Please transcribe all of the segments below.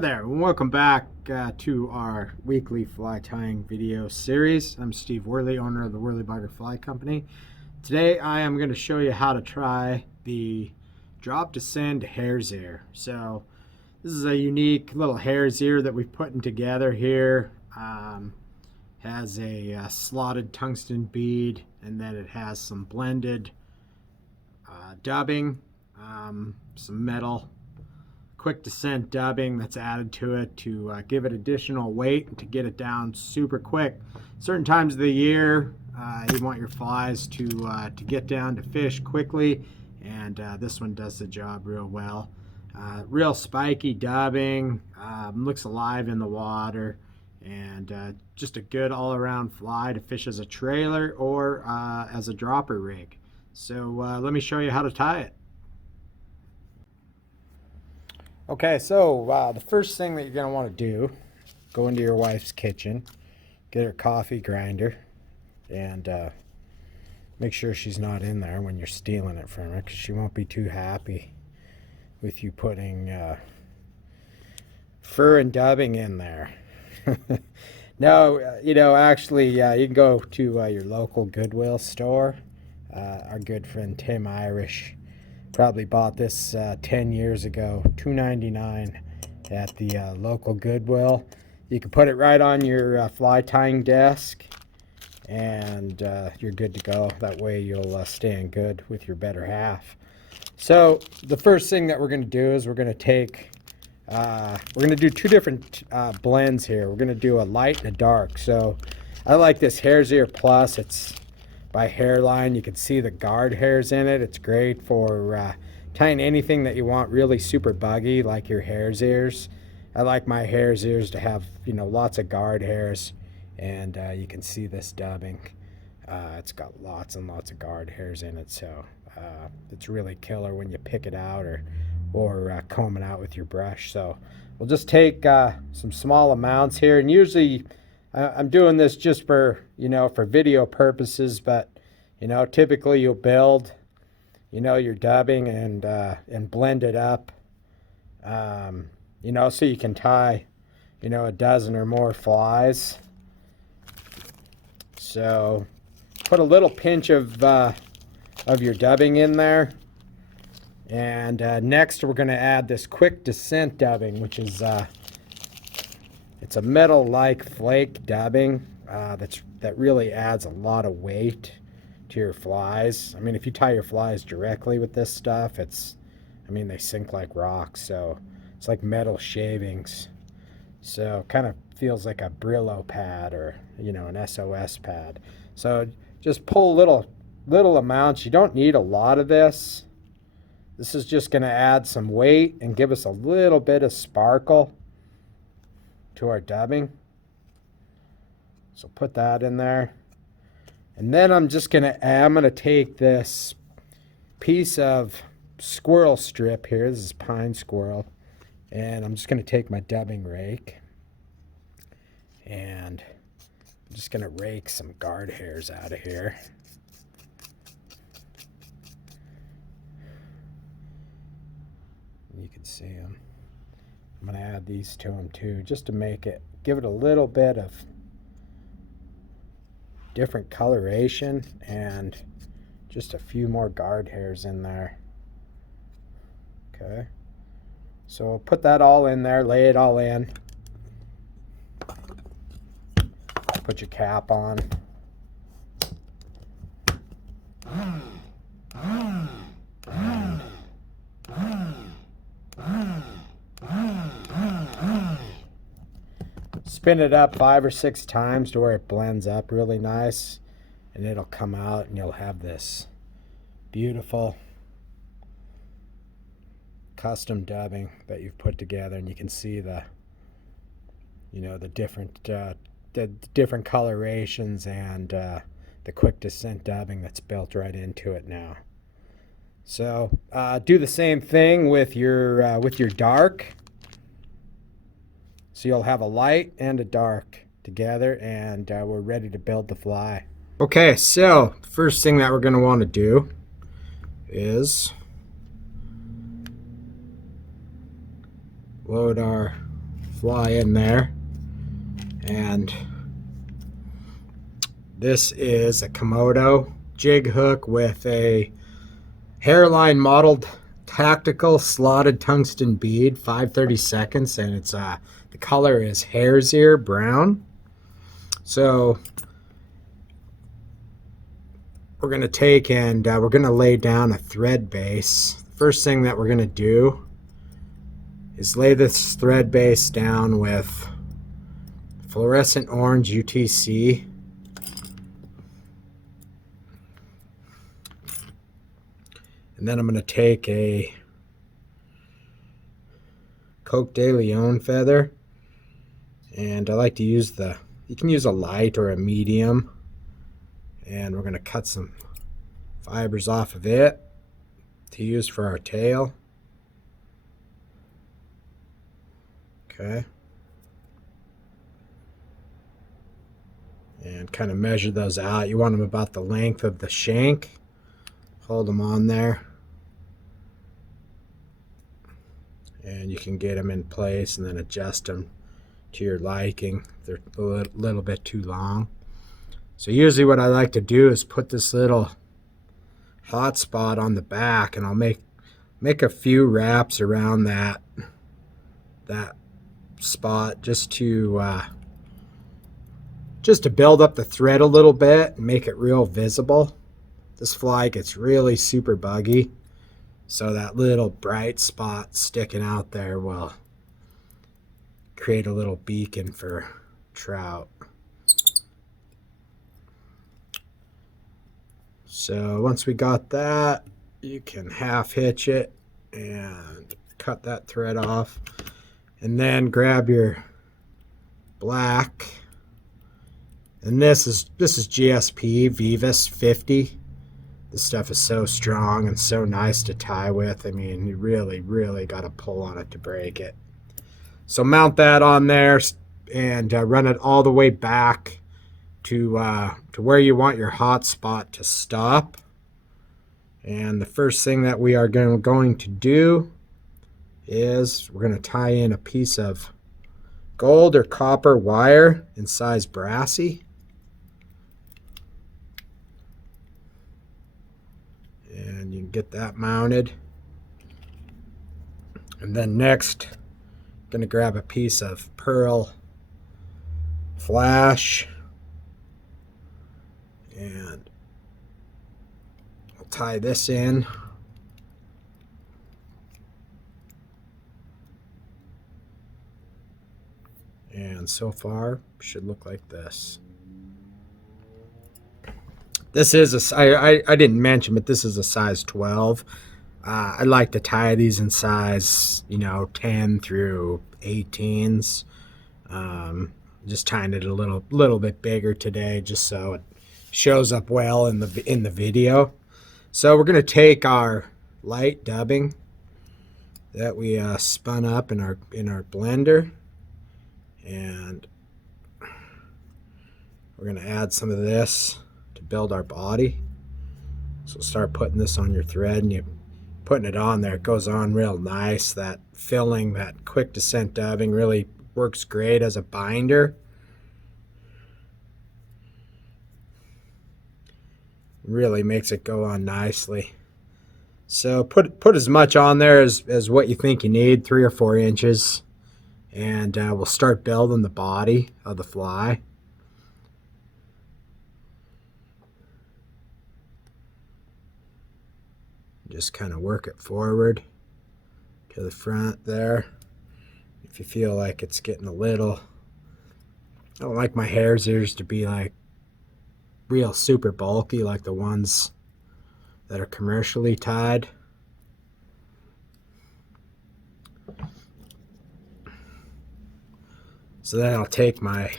There, and welcome back to our weekly fly tying video series. I'm Steve Worley, owner of the Worley Bugger Fly Company. Today I am going to show you how to try the drop to send hare's ear. So this is a unique little hare's ear that we've put together here. Has a slotted tungsten bead, and then it has some blended dubbing, some metal quick descent dubbing that's added to it to give it additional weight and to get it down super quick. Certain times of the year you want your flies to get down to fish quickly, and this one does the job real well. Real spiky dubbing, looks alive in the water, and just a good all-around fly to fish as a trailer or as a dropper rig. So let me show you how to tie it. Okay, so the first thing that you're going to want to do, go into your wife's kitchen, get her coffee grinder, and make sure she's not in there when you're stealing it from her, because she won't be too happy with you putting fur and dubbing in there. No, actually, you can go to your local Goodwill store. Our good friend Tim Irish probably bought this 10 years ago, $2.99 at the local Goodwill. You can put it right on your fly tying desk, and you're good to go. That way you'll stay in good with your better half. So the first thing that we're going to do is we're going to take, we're going to do two different blends here. We're going to do a light and a dark. So I like this Hare's Ear Plus. It's by Hairline. You can see the guard hairs in it. It's great for tying anything that you want really super buggy, like your hare's ears. I like my hare's ears to have, lots of guard hairs, and you can see this dubbing. It's got lots and lots of guard hairs in it, so it's really killer when you pick it out or comb it out with your brush. So we'll just take some small amounts here, and usually I'm doing this just for, for video purposes, but, typically you'll build, your dubbing and blend it up, so you can tie, a dozen or more flies. So put a little pinch of your dubbing in there. And next we're going to add this quick descent dubbing, which is it's a metal-like flake dubbing that really adds a lot of weight to your flies. I mean, if you tie your flies directly with this stuff, they sink like rocks. So it's like metal shavings. So kind of feels like a Brillo pad or, an SOS pad. So just pull little amounts. You don't need a lot of this. This is just going to add some weight and give us a little bit of sparkle to our dubbing. So put that in there, and then I'm gonna take this piece of squirrel strip here. This is pine squirrel, and I'm just gonna take my dubbing rake, and I'm just gonna rake some guard hairs out of here. You can see them. I'm going to add these to them too, just to give it a little bit of different coloration and just a few more guard hairs in there. Okay, so put that all in there, lay it all in, put your cap on. Spin it up 5 or 6 times to where it blends up really nice, and it'll come out, and you'll have this beautiful custom dubbing that you've put together. And you can see the different colorations and the quick descent dubbing that's built right into it now. So do the same thing with your dark. So you'll have a light and a dark together, and we're ready to build the fly. Okay, so first thing that we're going to want to do is load our fly in there. And this is a Komodo jig hook with a hairline modeled tactical slotted tungsten bead, 5/32, and it's the color is hare's ear brown. So we're going to take and we're going to lay down a thread base. First thing that we're going to do is lay this thread base down with fluorescent orange UTC. And then I'm going to take a Coque de Leon feather, and I like to use you can use a light or a medium, and we're going to cut some fibers off of it to use for our tail. Okay. And kind of measure those out. You want them about the length of the shank. Hold them on there. And you can get them in place and then adjust them to your liking. They're a little bit too long. So usually what I like to do is put this little hot spot on the back, and I'll make a few wraps around that spot just to build up the thread a little bit and make it real visible. This fly gets really super buggy, so that little bright spot sticking out there will create a little beacon for trout. So once we got that, you can half hitch it and cut that thread off, and then grab your black. And this is GSP Vivus 50. This stuff is so strong and so nice to tie with. I mean, you really got to pull on it to break it. So mount that on there and run it all the way back to where you want your hot spot to stop. And the first thing that we are going to do is we're going to tie in a piece of gold or copper wire in size brassy. And you can get that mounted. And then next, I'm going to grab a piece of pearl flash, and I'll tie this in. And so far, should look like this. This is I didn't mention, but this is a size 12. I like to tie these in size, 10 through 18s. Just tying it a little bit bigger today, just so it shows up well in the video. So we're gonna take our light dubbing that we spun up in our blender, and we're gonna add some of this to build our body. So start putting this on your thread, and you putting it on there, it goes on real nice. That filling, that quick descent dubbing really works great as a binder. Really makes it go on nicely. So put as much on there as what you think you need, 3 or 4 inches, and we'll start building the body of the fly. Just kind of work it forward to the front there. If you feel like it's getting a little, I don't like my hare's ears to be like real super bulky like the ones that are commercially tied. So then I'll take my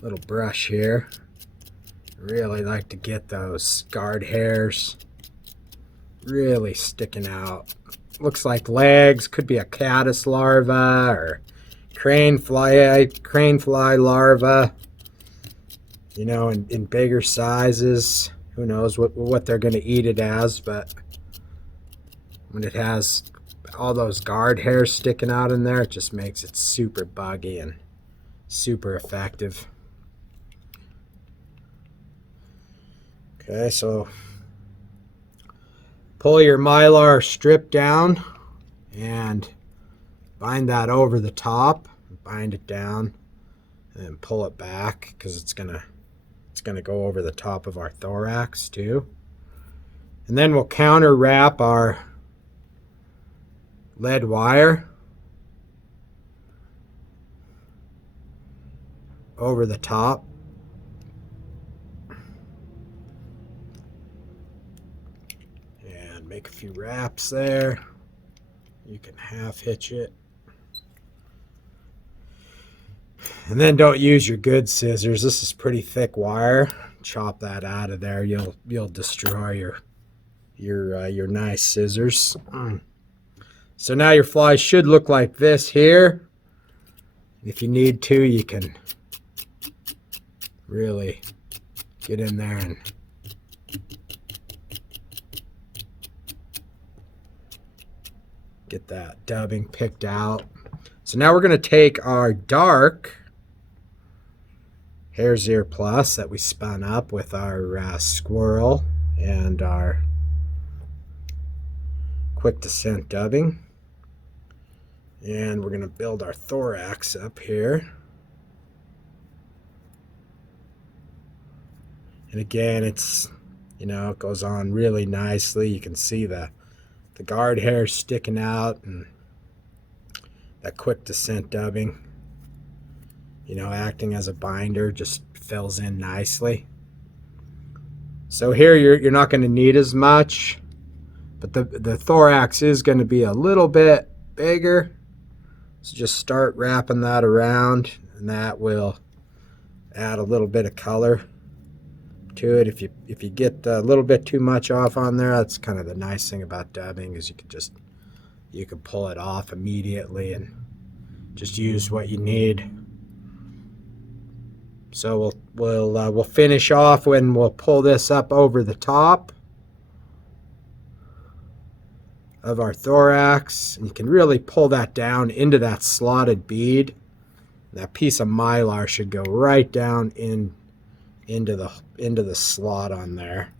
little brush here. Really like to get those guard hairs really sticking out. Looks like legs, could be a caddis larva or crane fly larva, in bigger sizes. Who knows what they're going to eat it as, but when it has all those guard hairs sticking out in there, it just makes it super buggy and super effective. Okay, so pull your Mylar strip down and bind that over the top, bind it down, and then pull it back because it's gonna go over the top of our thorax too. And then we'll counter wrap our lead wire over the top. And make a few wraps there. You can half hitch it. And then don't use your good scissors. This is pretty thick wire. Chop that out of there. You'll destroy your nice scissors. So now your fly should look like this here. If you need to, you can really get in there and get that dubbing picked out. So now we're going to take our dark Hare's Ear Plus that we spun up with our squirrel and our quick descent dubbing, and we're going to build our thorax up here. And again, it's, you know, it goes on really nicely. You can see the guard hair sticking out, and that quick descent dubbing, you know, acting as a binder, just fills in nicely. So here you're not going to need as much, but the thorax is going to be a little bit bigger. So just start wrapping that around, and that will add a little bit of color to it. If you get a little bit too much off on there, that's kind of the nice thing about dubbing, is you can pull it off immediately and just use what you need. So we'll finish off when we'll pull this up over the top of our thorax, and you can really pull that down into that slotted bead. That piece of Mylar should go right down into the slot on there,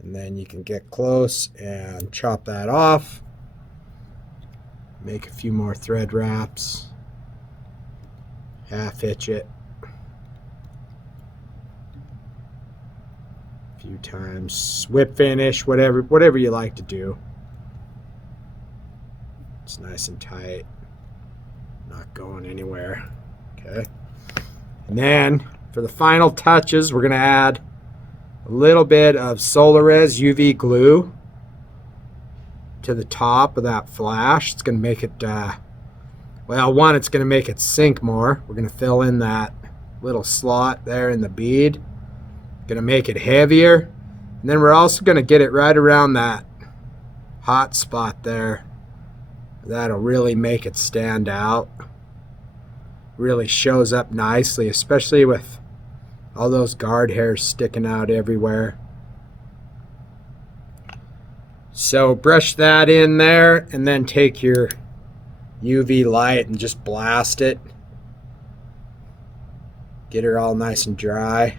and then you can get close and chop that off. Make a few more thread wraps, half hitch it a few times, whip finish, whatever you like to do. It's nice and tight, not going anywhere. Okay, and then for the final touches, we're going to add a little bit of Solares UV glue to the top of that flash. It's going to make it, well, one, it's going to make it sink more. We're going to fill in that little slot there in the bead. Going to make it heavier. And then we're also going to get it right around that hot spot there. That'll really make it stand out. Really shows up nicely, especially with all those guard hairs sticking out everywhere. So brush that in there, and then take your UV light and just blast it. Get her all nice and dry.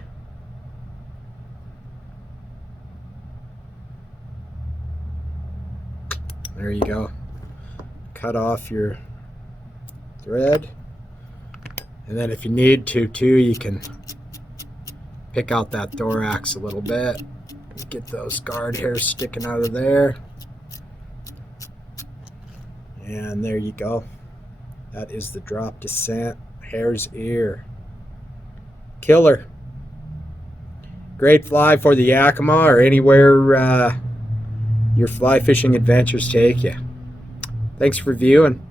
There you go. Cut off your thread. And then if you need to too, you can pick out that thorax a little bit. Get those guard hairs sticking out of there. And there you go. That is the drop descent Hare's Ear. Killer. Great fly for the Yakima or anywhere your fly fishing adventures take you. Thanks for viewing.